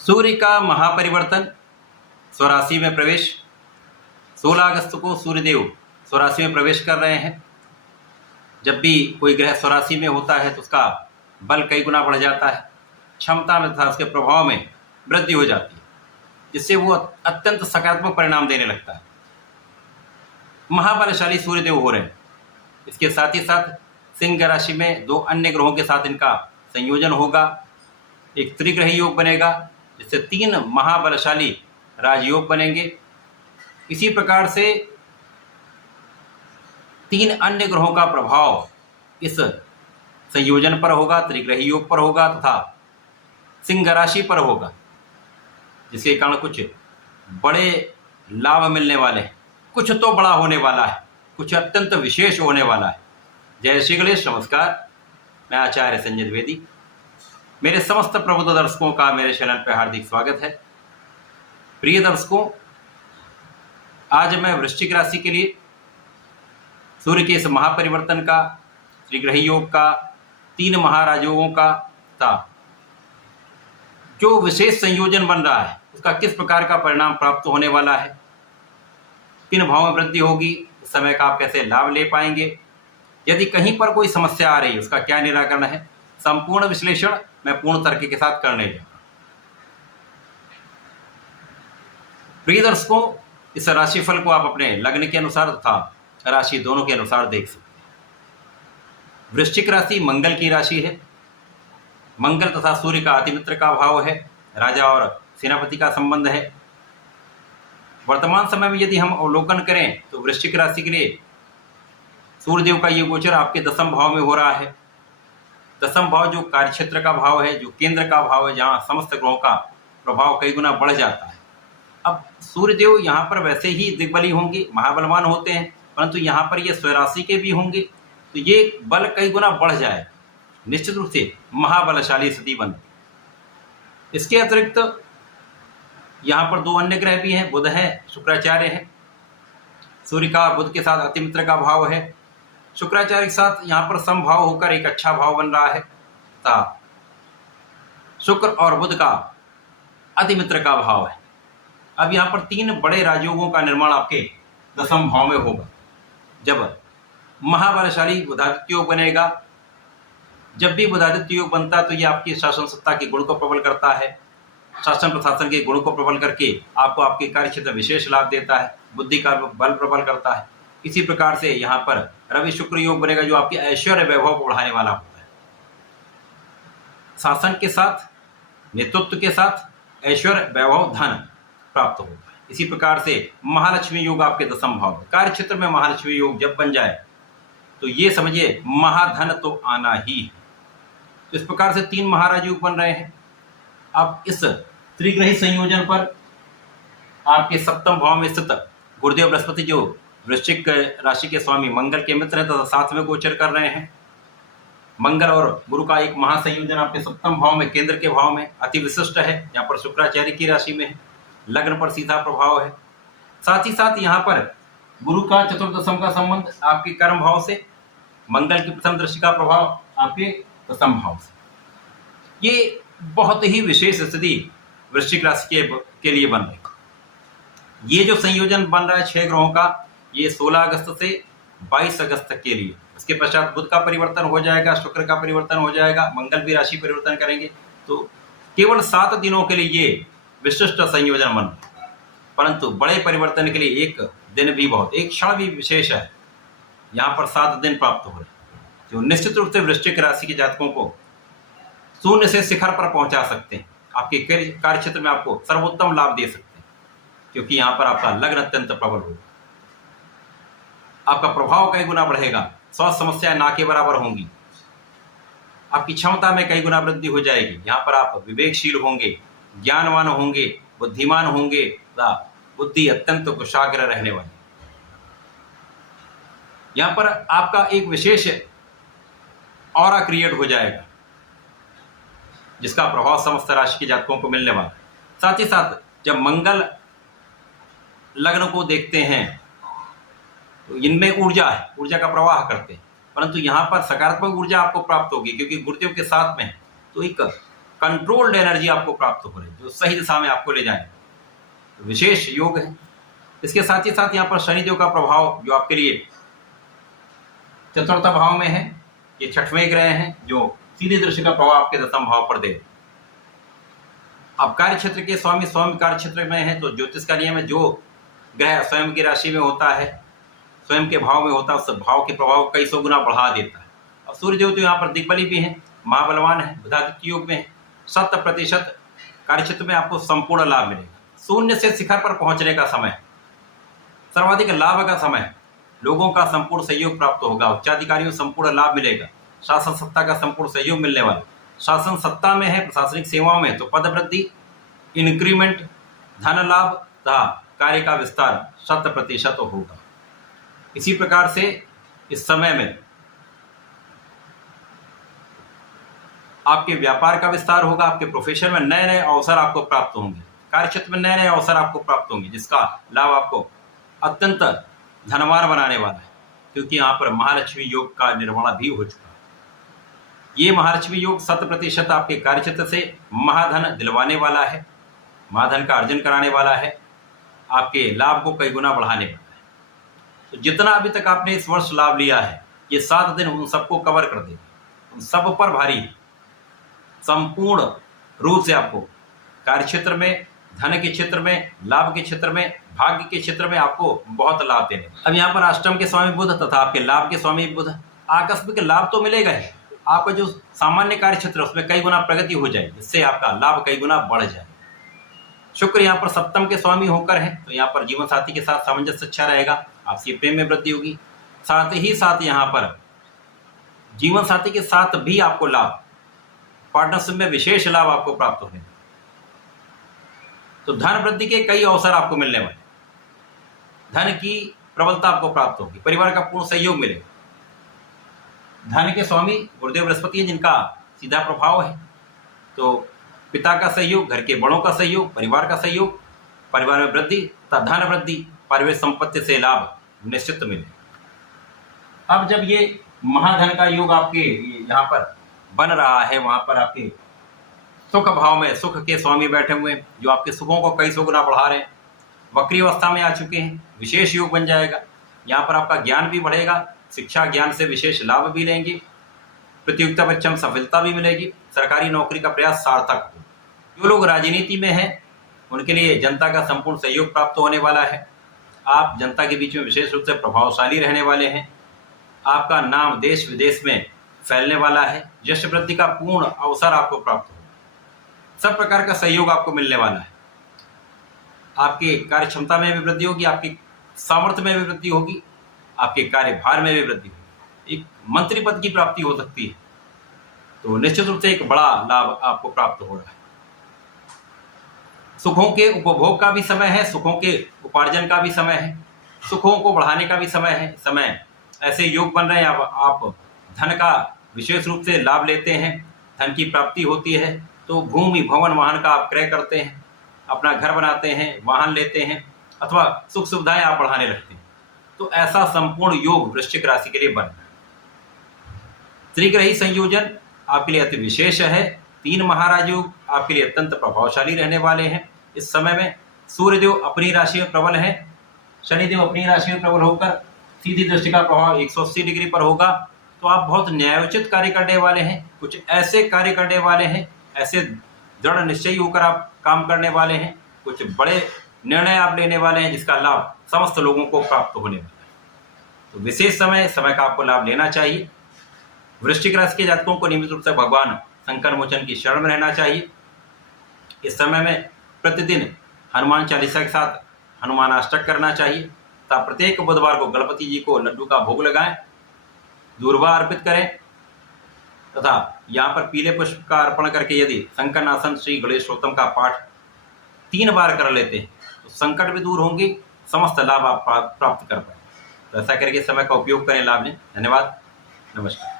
सूर्य का महापरिवर्तन स्वराशि में प्रवेश। 16 अगस्त को सूर्यदेव स्वराशि में प्रवेश कर रहे हैं। जब भी कोई ग्रह स्वराशि में होता है तो उसका बल कई गुना बढ़ जाता है, क्षमता में तथा उसके प्रभाव में वृद्धि हो जाती है, जिससे वो अत्यंत सकारात्मक परिणाम देने लगता है। महाबलशाली सूर्यदेव हो रहे हैं। इसके साथ ही साथ सिंह राशि में दो अन्य ग्रहों के साथ इनका संयोजन होगा। एक त्रिग्रही योग बनेगा, जिससे 3 महाबलशाली राजयोग बनेंगे। इसी प्रकार से 3 अन्य ग्रहों का प्रभाव इस संयोजन पर होगा, त्रिग्रही योग पर होगा तथा सिंह राशि पर होगा, जिसके कारण कुछ बड़े लाभ मिलने वाले हैं। कुछ तो बड़ा होने वाला है, कुछ अत्यंत विशेष होने वाला है। जय श्री गणेश। नमस्कार, मैं आचार्य संजय द्विवेदी। मेरे समस्त प्रबुद्ध दर्शकों का मेरे चैनल पर हार्दिक स्वागत है। प्रिय दर्शकों, आज मैं वृश्चिक राशि के लिए सूर्य के इस महापरिवर्तन का, त्रिग्रही योग का, 3 महाराजयोगों का था जो विशेष संयोजन बन रहा है, उसका किस प्रकार का परिणाम प्राप्त होने वाला है, किन भावों में वृद्धि होगी, इस समय का आप कैसे लाभ ले पाएंगे, यदि कहीं पर कोई समस्या आ रही है उसका क्या निराकरण है, संपूर्ण विश्लेषण मैं पूर्ण तर्क के साथ करने जा रहा हूं। प्रिय दर्शकों, इस राशिफल को आप अपने लग्न के अनुसार तथा राशि दोनों के अनुसार देख सकते हैं। वृश्चिक राशि मंगल की राशि है। मंगल तथा सूर्य का अतिमित्र का भाव है, राजा और सेनापति का संबंध है। वर्तमान समय में यदि हम अवलोकन करें तो वृश्चिक राशि के लिए सूर्यदेव का ये गोचर आपके 10वें भाव में हो रहा है। 10वां भाव जो कार्यक्षेत्र का भाव है, जो केंद्र का भाव है, जहाँ समस्त ग्रहों का प्रभाव कई गुना बढ़ जाता है। अब सूर्यदेव यहाँ पर वैसे ही दिग्बली होंगे, महाबलवान होते हैं, परंतु यहाँ पर ये स्वराशि के भी होंगे, तो ये बल कई गुना बढ़ जाए, निश्चित रूप से महाबलशाली स्थिति बनती। इसके अतिरिक्त यहाँ पर 2 अन्य ग्रह भी हैं, बुध है, शुक्राचार्य है। सूर्य का बुध के साथ अतिमित्र का भाव है, शुक्राचार्य के साथ यहाँ पर समभाव होकर एक अच्छा भाव बन रहा है तथा शुक्र और बुध का अतिमित्र का भाव है। अब यहाँ पर 3 बड़े राजयोगों का निर्माण आपके 10वें भाव में होगा। जब महाबलशाली बुधादित्य योग बनेगा, जब भी बुधादित्य योग बनता है तो ये आपकी शासन सत्ता के गुण को प्रबल करता है, शासन प्रशासन के गुण को प्रबल करके आपको आपके कार्यक्षेत्र विशेष लाभ देता है, बुद्धि का बल प्रबल करता है। इसी प्रकार से यहाँ पर रवि शुक्र योग बनेगा, जो आपके ऐश्वर्य वैभव को बढ़ाने वाला होता है। शासन के साथ, नेतृत्व के साथ ऐश्वर्य वैभव धन प्राप्त होगा। इसी प्रकार से महालक्ष्मी योग आपके 10वें भाव में, कार्यक्षेत्र में महालक्ष्मी योग जब बन जाए तो ये समझिए महाधन तो आना ही है। तो इस प्रकार से 3 महाराज योग बन रहे हैं। अब इस त्रिग्रही संयोजन पर आपके 7वें भाव में स्थित गुरुदेव बृहस्पति, जो वृश्चिक राशि के स्वामी मंगल के मित्र हैं तथा साथ में गोचर कर रहे हैं। मंगल और गुरु का एक महासंयोजन आपके 7वें भाव में, केंद्र के भाव में अति विशिष्ट है। यहाँ पर शुक्राचार्य की राशि में है, लग्न पर सीधा प्रभाव है। साथ ही साथ यहाँ पर गुरु का चतुर्दशम का संबंध आपके कर्म भाव से, मंगल की प्रथम दृष्टि का प्रभाव आपके 10वें भाव से। ये बहुत ही विशेष स्थिति वृश्चिक राशि के लिए बन रही है। ये जो संयोजन बन रहा है 6 ग्रहों का, ये 16 अगस्त से 22 अगस्त तक के लिए। इसके पश्चात बुध का परिवर्तन हो जाएगा, शुक्र का परिवर्तन हो जाएगा, मंगल भी राशि परिवर्तन करेंगे। तो केवल 7 दिनों के लिए ये विशिष्ट संयोजन बन रहा है। परंतु बड़े परिवर्तन के लिए एक दिन भी बहुत, एक क्षण भी विशेष है। यहाँ पर 7 दिन प्राप्त हो रहे हैं, जो निश्चित रूप से वृश्चिक राशि के जातकों को शून्य से शिखर पर पहुंचा सकते हैं। आपके कार्य क्षेत्र में आपको सर्वोत्तम लाभ दे सकते हैं, क्योंकि यहाँ पर आपका लग्न अत्यंत प्रबल होगा। आपका प्रभाव कई गुना बढ़ेगा, स्वास्थ्य समस्याएं ना के बराबर होंगी, आपकी क्षमता में कई गुना वृद्धि हो जाएगी। यहाँ पर आप विवेकशील होंगे, ज्ञानवान होंगे, बुद्धिमान होंगे, बुद्धि अत्यंत कुशाग्र रहने वाली। यहाँ पर आपका एक विशेष ऑरा क्रिएट हो जाएगा, जिसका प्रभाव समस्त राशि के जातकों को मिलने वाला है। साथ ही साथ जब मंगल लग्न को देखते हैं तो इनमें ऊर्जा है, ऊर्जा का प्रवाह करते हैं, परंतु यहाँ पर सकारात्मक ऊर्जा आपको प्राप्त होगी, क्योंकि गुरुदेव के साथ में है। तो एक कंट्रोल्ड एनर्जी आपको प्राप्त हो रही है, जो सही दिशा में आपको ले जाए, तो विशेष योग है। इसके साथ ही साथ यहाँ पर शनिदेव का प्रभाव जो आपके लिए चतुर्थ भाव में है, ये छठवें ग्रह हैं जो सीधी दृष्टि का प्रभाव आपके दसम भाव पर दे। अब कार्य क्षेत्र के स्वामी स्वयं कार्य क्षेत्र में है, तो ज्योतिष का नियम है जो ग्रह स्वयं की राशि में होता है, स्वयं के भाव में होता है, उस भाव के प्रभाव को कई सौ गुना बढ़ा देता है। अब सूर्यदेव तो यहाँ पर दिग्बली भी है, महाबलवान है, बुधादित्य योग में है, 100% कार्य क्षेत्र में आपको संपूर्ण लाभ मिलेगा। शून्य से शिखर पर पहुंचने का समय, सर्वाधिक लाभ का समय, लोगों का संपूर्ण सहयोग प्राप्त होगा, उच्चाधिकारियों संपूर्ण लाभ मिलेगा, शासन सत्ता का संपूर्ण सहयोग मिलने वाला, शासन सत्ता में है, प्रशासनिक सेवाओं में तो पद वृद्धि, इंक्रीमेंट, धन लाभ तथा कार्य का विस्तार 100% होगा। इसी प्रकार से इस समय में आपके व्यापार का विस्तार होगा, आपके प्रोफेशन में नए नए अवसर आपको प्राप्त होंगे, कार्य क्षेत्र में नए नए अवसर आपको प्राप्त होंगे, जिसका लाभ आपको अत्यंत धनवान बनाने वाला है, क्योंकि यहाँ पर महालक्ष्मी योग का निर्माण भी हो चुका है। ये महालक्ष्मी योग 100% आपके कार्य क्षेत्र से महाधन दिलवाने वाला है, महाधन का अर्जन कराने वाला है, आपके लाभ को कई गुना बढ़ाने वाला है। तो जितना अभी तक आपने इस वर्ष लाभ लिया है, ये 7 दिन उन सबको कवर कर देगा, उन सब पर भारी संपूर्ण रूप से आपको कार्य क्षेत्र में, धन के क्षेत्र में, लाभ के क्षेत्र में, भाग्य के क्षेत्र में आपको बहुत लाभ देने। अब यहाँ पर अष्टम के स्वामी बुध तथा आपके लाभ के स्वामी बुध, आकस्मिक लाभ तो मिलेगा ही, आपका जो सामान्य कार्य क्षेत्र है उसमें कई गुना प्रगति हो जाएगी, जिससे आपका लाभ कई गुना बढ़ जाए। शुक्र यहाँ पर सप्तम के स्वामी होकर है, तो यहाँ पर जीवन साथी के साथ सामंजस्य अच्छा रहेगा, आपसी प्रेम में वृद्धि होगी। साथ ही साथ यहाँ पर जीवन साथी के साथ भी आपको लाभ, पार्टनरशिप में विशेष लाभ आपको प्राप्त होने, तो धन वृद्धि के कई अवसर आपको मिलने वाले, धन की प्रबलता आपको प्राप्त होगी, परिवार का पूर्ण सहयोग मिलेगा। धन के स्वामी गुरुदेव बृहस्पति है, जिनका सीधा प्रभाव है, तो पिता का सहयोग, घर के बड़ों का सहयोग, परिवार का सहयोग, परिवार में वृद्धि तथा धन वृद्धि, पारिवारिक संपत्ति से लाभ निश्चित मिले। अब जब ये महाधन का योग आपके यहाँ पर बन रहा है, वहां पर आपके सुख भाव में सुख के स्वामी बैठे हुए हैं, जो आपके सुखों को कई सौ गुना बढ़ा रहे हैं, वक्री अवस्था में आ चुके हैं, विशेष योग बन जाएगा। यहाँ पर आपका ज्ञान भी बढ़ेगा, शिक्षा ज्ञान से विशेष लाभ भी लेंगे, प्रतियोगिता परीक्षा में सफलता भी मिलेगी, सरकारी नौकरी का प्रयास सार्थक हो। जो लोग राजनीति में हैं उनके लिए जनता का संपूर्ण सहयोग प्राप्त होने वाला है, आप जनता के बीच में विशेष रूप से प्रभावशाली रहने वाले हैं, आपका नाम देश विदेश में फैलने वाला है, यश वृद्धि का पूर्ण अवसर आपको प्राप्त होगा, सब प्रकार का सहयोग आपको मिलने वाला है, आपकी कार्य क्षमता में भी वृद्धि होगी, आपकी सामर्थ्य में भी वृद्धि होगी, आपके कार्यभार में भी वृद्धि होगी, एक मंत्री पद की प्राप्ति हो सकती है, तो निश्चित रूप से एक बड़ा लाभ आपको प्राप्त हो रहा है। सुखों के उपभोग का भी समय है, सुखों के उपार्जन का भी समय है, सुखों को बढ़ाने का भी समय है। समय ऐसे योग बन रहे हैं, आप धन का विशेष रूप से लाभ लेते हैं, धन की प्राप्ति होती है, तो भूमि भवन वाहन का आप क्रय करते हैं, अपना घर बनाते हैं, वाहन लेते हैं, अथवा सुख सुविधाएं आप बढ़ाने लगते हैं, तो ऐसा संपूर्ण योग वृश्चिक राशि के लिए बन रहा है। त्रिग्रही संयोजन आपके लिए अति विशेष है, 3 महाराज योग आपके लिए अत्यंत प्रभावशाली रहने वाले हैं। इस समय में सूर्यदेव अपनी राशि में प्रबल है, शनिदेव अपनी राशि में प्रबल होकर सीधी दृष्टि का प्रभाव 180 डिग्री पर होगा, तो आप बहुत न्यायोचित कार्य करने वाले हैं, कुछ ऐसे कार्य करने वाले हैं, ऐसे दृढ़ निश्चयी होकर आप काम करने वाले हैं, कुछ बड़े निर्णय आप लेने वाले हैं, जिसका लाभ समस्त लोगों को प्राप्त होने वाला है। तो विशेष समय का आपको लाभ लेना चाहिए। वृश्चिक राशि के जातकों को नियमित रूप से भगवान संकट मोचन की शरण में रहना चाहिए। इस समय में प्रतिदिन हनुमान चालीसा के साथ हनुमान अष्टक करना चाहिए तथा प्रत्येक बुधवार को गणपति जी को लड्डू का भोग लगाएं, दूर्वा अर्पित करें तथा यहाँ पर पीले पुष्प का अर्पण करके यदि संकटनाशन श्री गणेशोत्तम का पाठ 3 बार कर लेते हैं तो संकट भी दूर होंगे, समस्त लाभ आप प्राप्त कर पाएंगे। तो ऐसा करके समय का उपयोग करें, लाभ लें। धन्यवाद, नमस्कार।